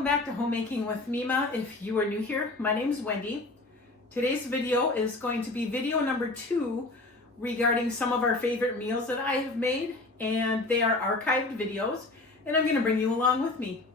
welcome back to Homemaking with Mima. If you are new here, my name is Wendy. Today's video is going to be video number 2 regarding some of our favorite meals that I have made, and they are archived videos, and I'm going to bring you along with me.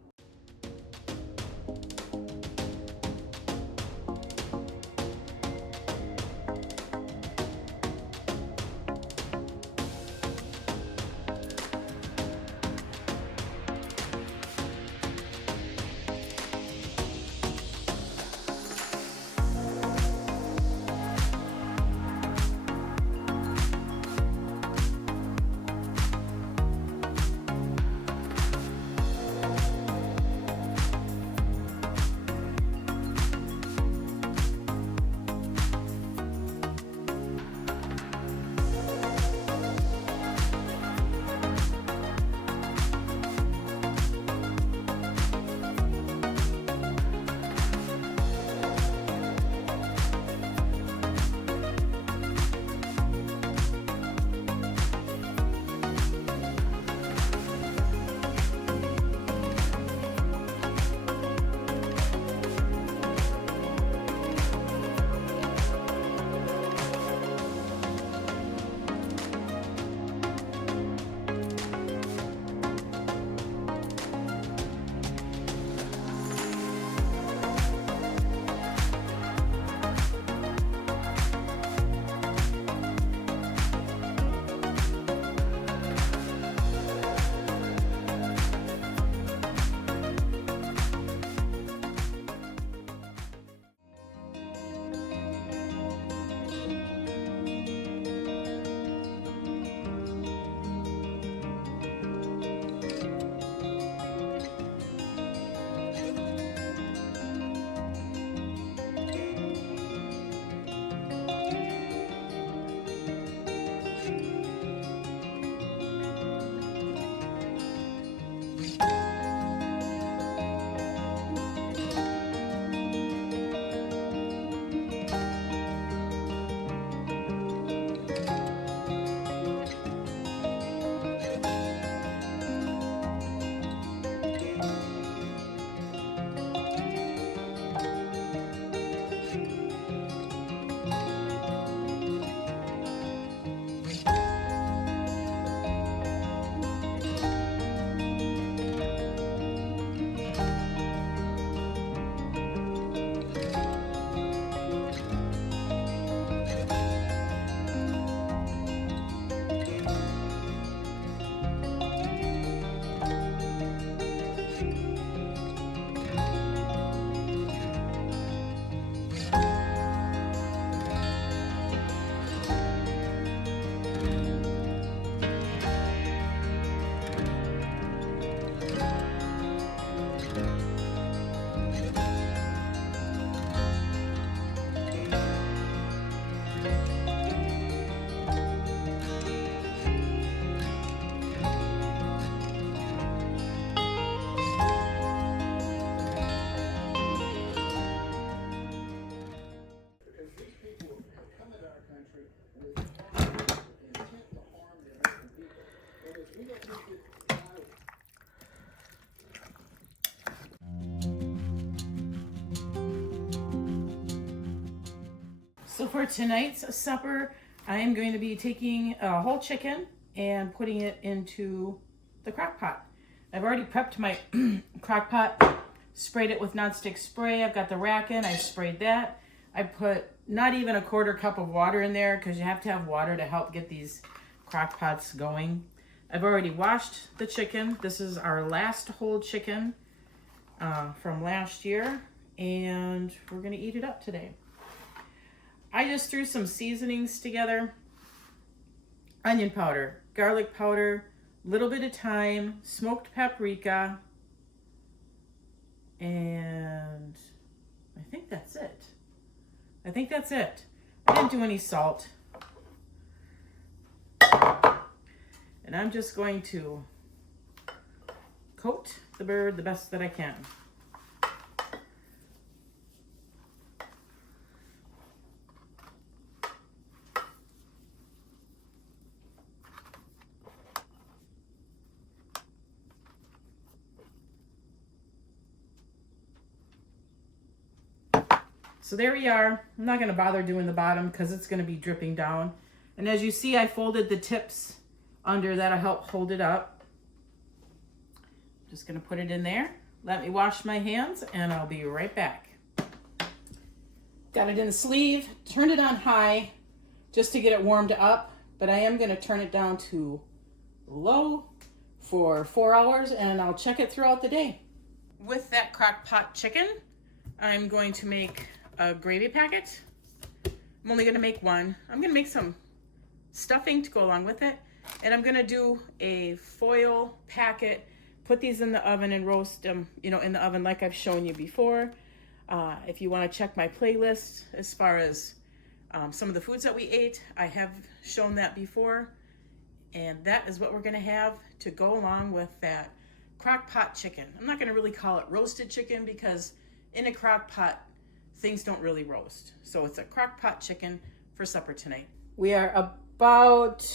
So for tonight's supper, I am going to be taking a whole chicken and putting it into the crock pot. I've already prepped my crock pot, sprayed it with nonstick spray. I've got the rack in, I sprayed that. I put not even a 1/4 cup of water in there because you have to have water to help get these crock pots going. I've already washed the chicken. This is our last whole chicken from last year, and we're gonna eat it up today. I just threw some seasonings together. Onion powder, garlic powder, little bit of thyme, smoked paprika, and I think that's it. I didn't do any salt. And I'm just going to coat the bird the best that I can. So there we are. I'm not going to bother doing the bottom because it's going to be dripping down. And as you see, I folded the tips under. That'll help hold it up. Just going to put it in there. Let me wash my hands and I'll be right back. Got it in the sleeve. Turned it on high just to get it warmed up. But I am going to turn it down to low for 4 hours and I'll check it throughout the day. With that crock pot chicken, I'm going to make a gravy packet. I'm only going to make one. I'm going to make some stuffing to go along with it. And I'm going to do a foil packet, put these in the oven and roast them, in the oven like I've shown you before. If you want to check my playlist as far as some of the foods that we ate, I have shown that before. And that is what we're going to have to go along with that crock pot chicken. I'm not going to really call it roasted chicken because in a crock pot, things don't really roast. So it's a crock pot chicken for supper tonight. We are about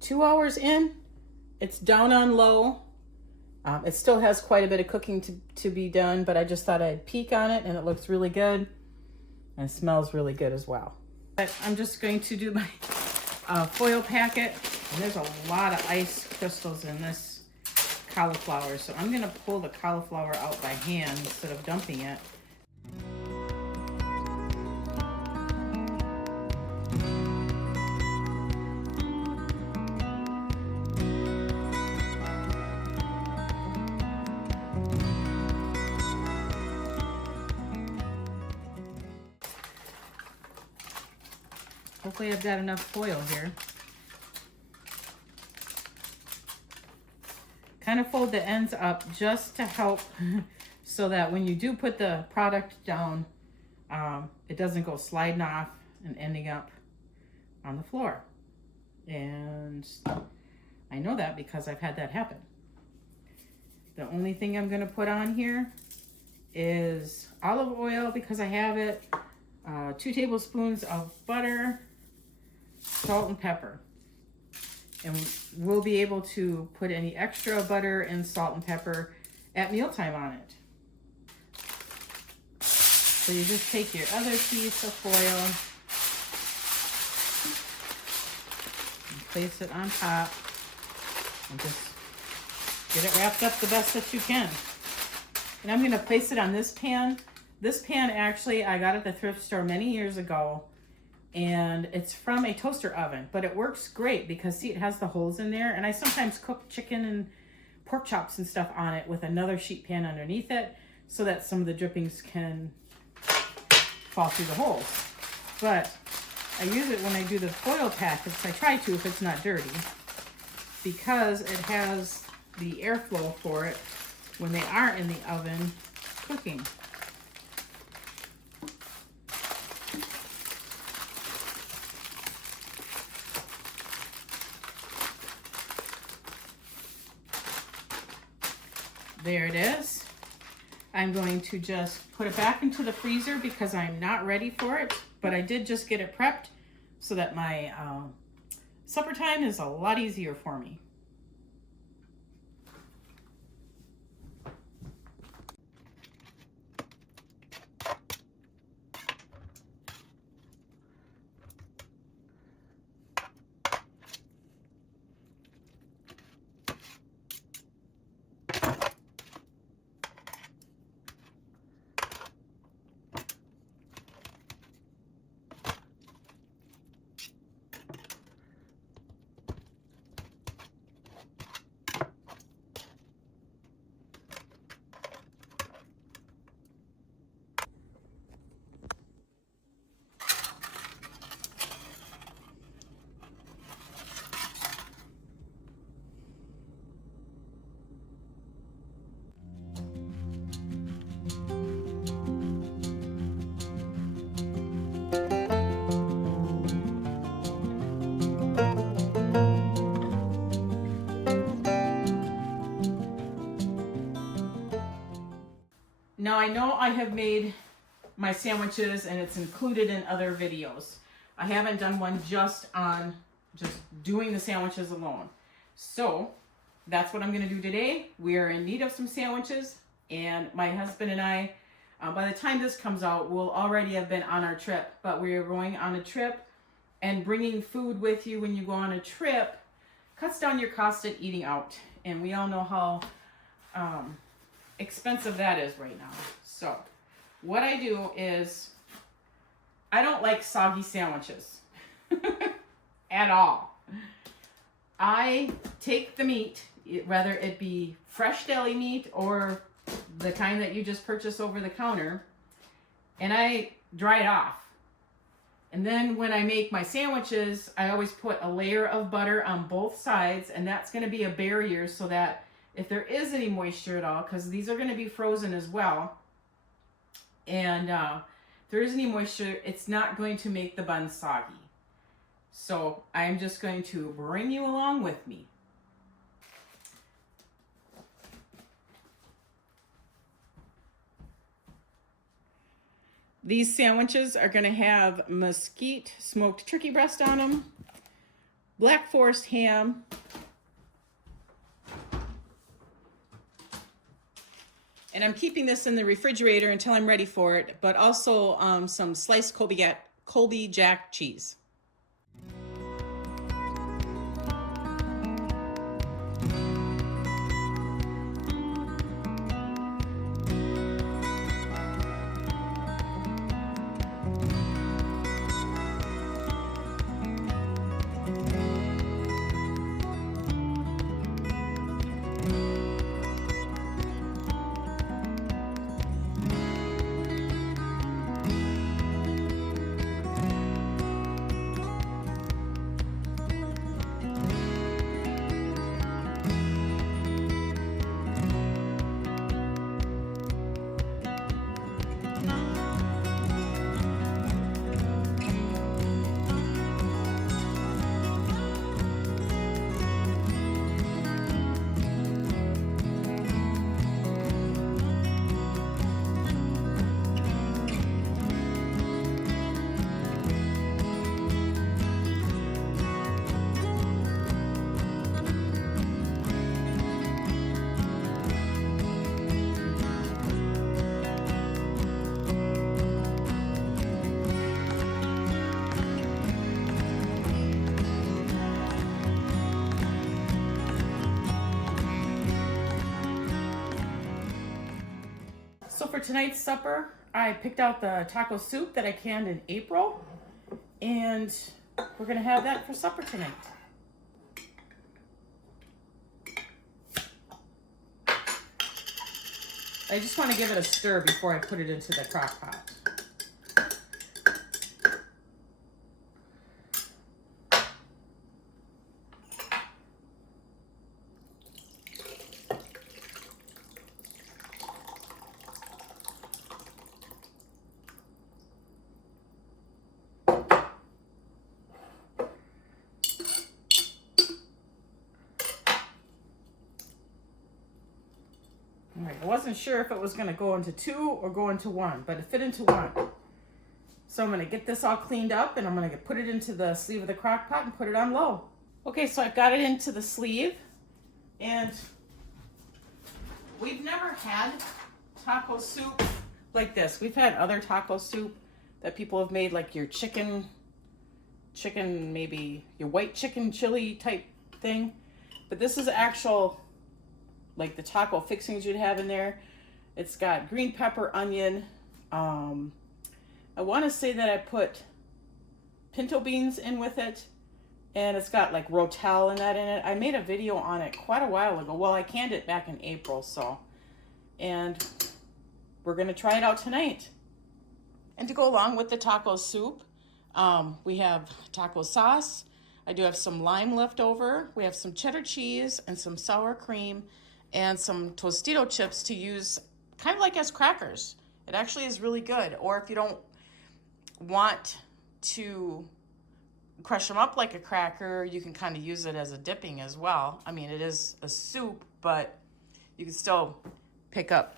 2 hours in. It's down on low. It still has quite a bit of cooking to be done, but I just thought I'd peek on it and it looks really good and smells really good as well. But I'm just going to do my foil packet, and there's a lot of ice crystals in this cauliflower, so I'm going to pull the cauliflower out by hand instead of dumping it. Hopefully I've got enough foil here. Kind of fold the ends up just to help so that when you do put the product down, it doesn't go sliding off and ending up on the floor. And I know that because I've had that happen. The only thing I'm going to put on here is olive oil because I have it, 2 tablespoons of butter, salt and pepper. And we'll be able to put any extra butter and salt and pepper at mealtime on it. So you just take your other piece of foil and place it on top and just get it wrapped up the best that you can. And I'm going to place it on this pan. This pan actually I got at the thrift store many years ago. And it's from a toaster oven, but it works great because see, it has the holes in there. And I sometimes cook chicken and pork chops and stuff on it with another sheet pan underneath it so that some of the drippings can fall through the holes. But I use it when I do the foil packets. I try to if it's not dirty because it has the airflow for it when they are in the oven cooking. There it is. I'm going to just put it back into the freezer because I'm not ready for it, but I did just get it prepped so that my supper time is a lot easier for me. Now I know I have made my sandwiches and it's included in other videos. I haven't done one just on just doing the sandwiches alone. So that's what I'm gonna do today. We are in need of some sandwiches and my husband and I By the time this comes out, we'll already have been on our trip, but we are going on a trip, and bringing food with you when you go on a trip cuts down your cost at eating out. And we all know how expensive that is right now. So what I do is, I don't like soggy sandwiches at all. I take the meat, whether it be fresh deli meat or the kind that you just purchase over the counter, and I dry it off. And then when I make my sandwiches, I always put a layer of butter on both sides, and that's going to be a barrier so that if there is any moisture at all, because these are going to be frozen as well, and if there is any moisture, it's not going to make the bun soggy. So I'm just going to bring you along with me. These sandwiches are going to have mesquite smoked turkey breast on them, Black Forest ham, and I'm keeping this in the refrigerator until I'm ready for it, but also some sliced Colby Jack cheese. So for tonight's supper, I picked out the taco soup that I canned in April, and we're gonna have that for supper tonight. I just want to give it a stir before I put it into the crock pot. I wasn't sure if it was going to go into two or go into one, but it fit into one. So I'm going to get this all cleaned up, and I'm going to put it into the sleeve of the crock pot and put it on low. Okay, so I've got it into the sleeve, and we've never had taco soup like this. We've had other taco soup that people have made, like your chicken, maybe your white chicken chili type thing. But this is actual, like the taco fixings you'd have in there. It's got green pepper, onion. I want to say that I put pinto beans in with it, and it's got like rotel and that in it. I made a video on it quite a while ago. Well, I canned it back in April, so. And we're gonna try it out tonight. And to go along with the taco soup, we have taco sauce. I do have some lime left over. We have some cheddar cheese and some sour cream and some Tostito chips to use kind of like as crackers. It actually is really good. Or if you don't want to crush them up like a cracker, you can kind of use it as a dipping as well. I mean, it is a soup, but you can still pick up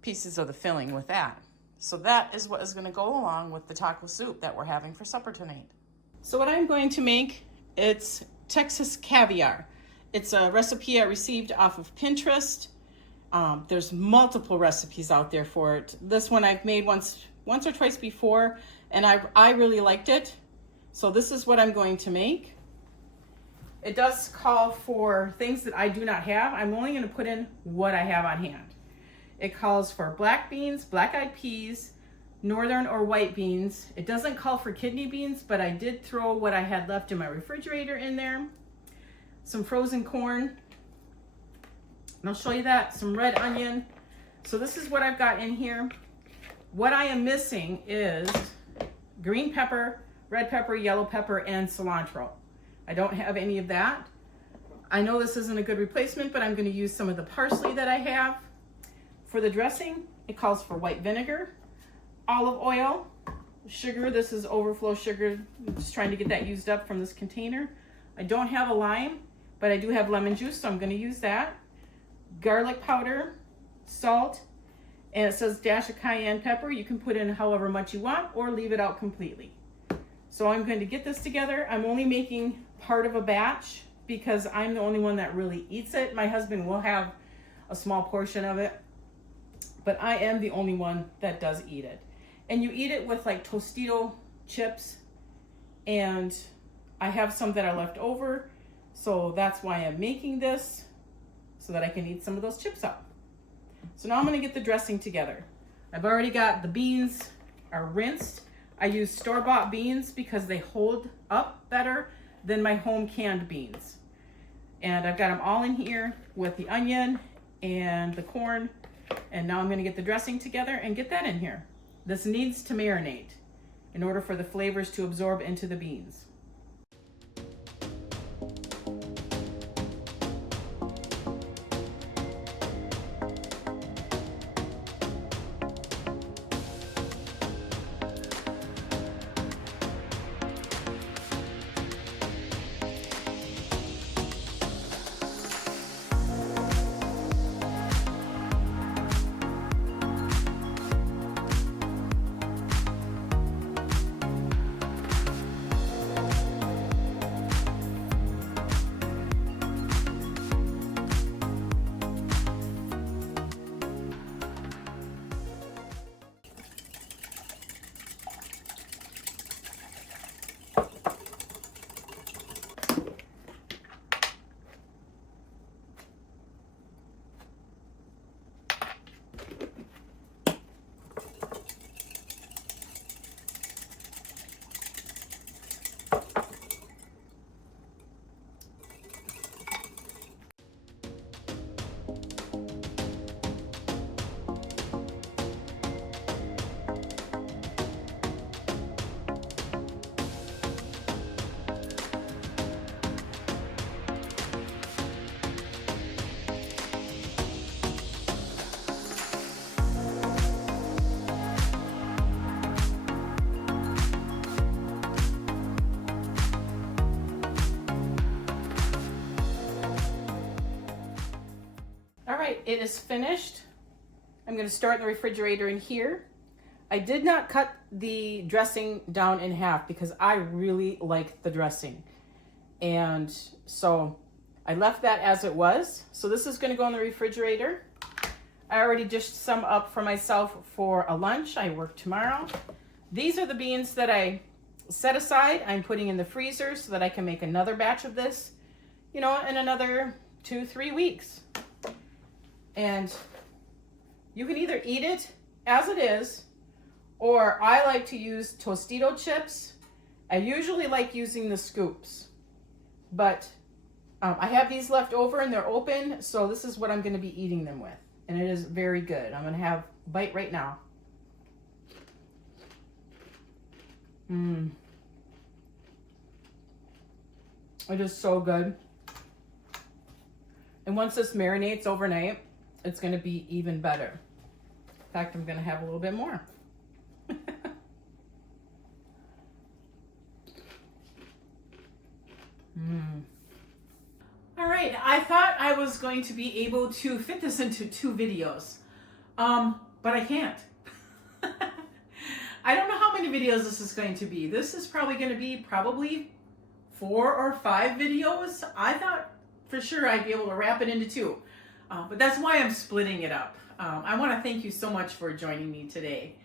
pieces of the filling with that. So that is what is going to go along with the taco soup that we're having for supper tonight. So what I'm going to make, it's Texas caviar. It's a recipe I received off of Pinterest. There's multiple recipes out there for it. This one I've made once or twice before, and I really liked it. So this is what I'm going to make. It does call for things that I do not have. I'm only going to put in what I have on hand. It calls for black beans, black-eyed peas, northern or white beans. It doesn't call for kidney beans, but I did throw what I had left in my refrigerator in there. Some frozen corn, and I'll show you that. Some red onion. So this is what I've got in here. What I am missing is green pepper, red pepper, yellow pepper, and cilantro. I don't have any of that. I know this isn't a good replacement, but I'm going to use some of the parsley that I have. For the dressing, it calls for white vinegar, olive oil, sugar. This is overflow sugar. I'm just trying to get that used up from this container. I don't have a lime, but I do have lemon juice, so I'm going to use that. Garlic powder, salt, and it says dash of cayenne pepper. You can put in however much you want or leave it out completely. So I'm going to get this together. I'm only making part of a batch because I'm the only one that really eats it. My husband will have a small portion of it, but I am the only one that does eat it. And you eat it with like Tostito chips, and I have some that are left over, so that's why I'm making this, so that I can eat some of those chips up. So now I'm going to get the dressing together. I've already got the beans are rinsed. I use store-bought beans because they hold up better than my home canned beans. And I've got them all in here with the onion and the corn. And now I'm going to get the dressing together and get that in here. This needs to marinate in order for the flavors to absorb into the beans. All right, it is finished. I'm going to start in the refrigerator in here. I did not cut the dressing down in half because I really like the dressing. And so I left that as it was. So this is going to go in the refrigerator. I already dished some up for myself for a lunch. I work tomorrow. These are the beans that I set aside. I'm putting in the freezer so that I can make another batch of this, you know, in another 2-3 weeks. And you can either eat it as it is, or I like to use Tostito chips. I usually like using the scoops, but I have these left over and they're open, so this is what I'm going to be eating them with. And it is very good. I'm going to have a bite right now. It is so good. And once this marinates overnight, it's going to be even better. In fact, I'm going to have a little bit more. All right, I thought I was going to be able to fit this into 2 videos, but I can't. I don't know how many videos this is going to be. This is probably going to be 4 or 5 videos. I thought for sure I'd be able to wrap it into 2. But that's why I'm splitting it up. I want to thank you so much for joining me today.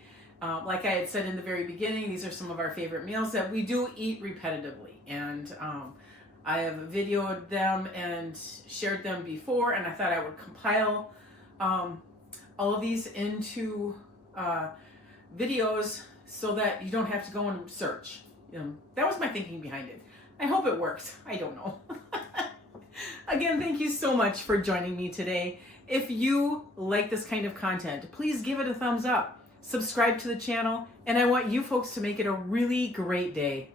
Like I had said in the very beginning, these are some of our favorite meals that we do eat repetitively. And I have videoed them and shared them before, and I thought I would compile all of these into videos so that you don't have to go and search. That was my thinking behind it. I hope it works. I don't know. Again, thank you so much for joining me today. If you like this kind of content, please give it a thumbs up, subscribe to the channel, and I want you folks to make it a really great day.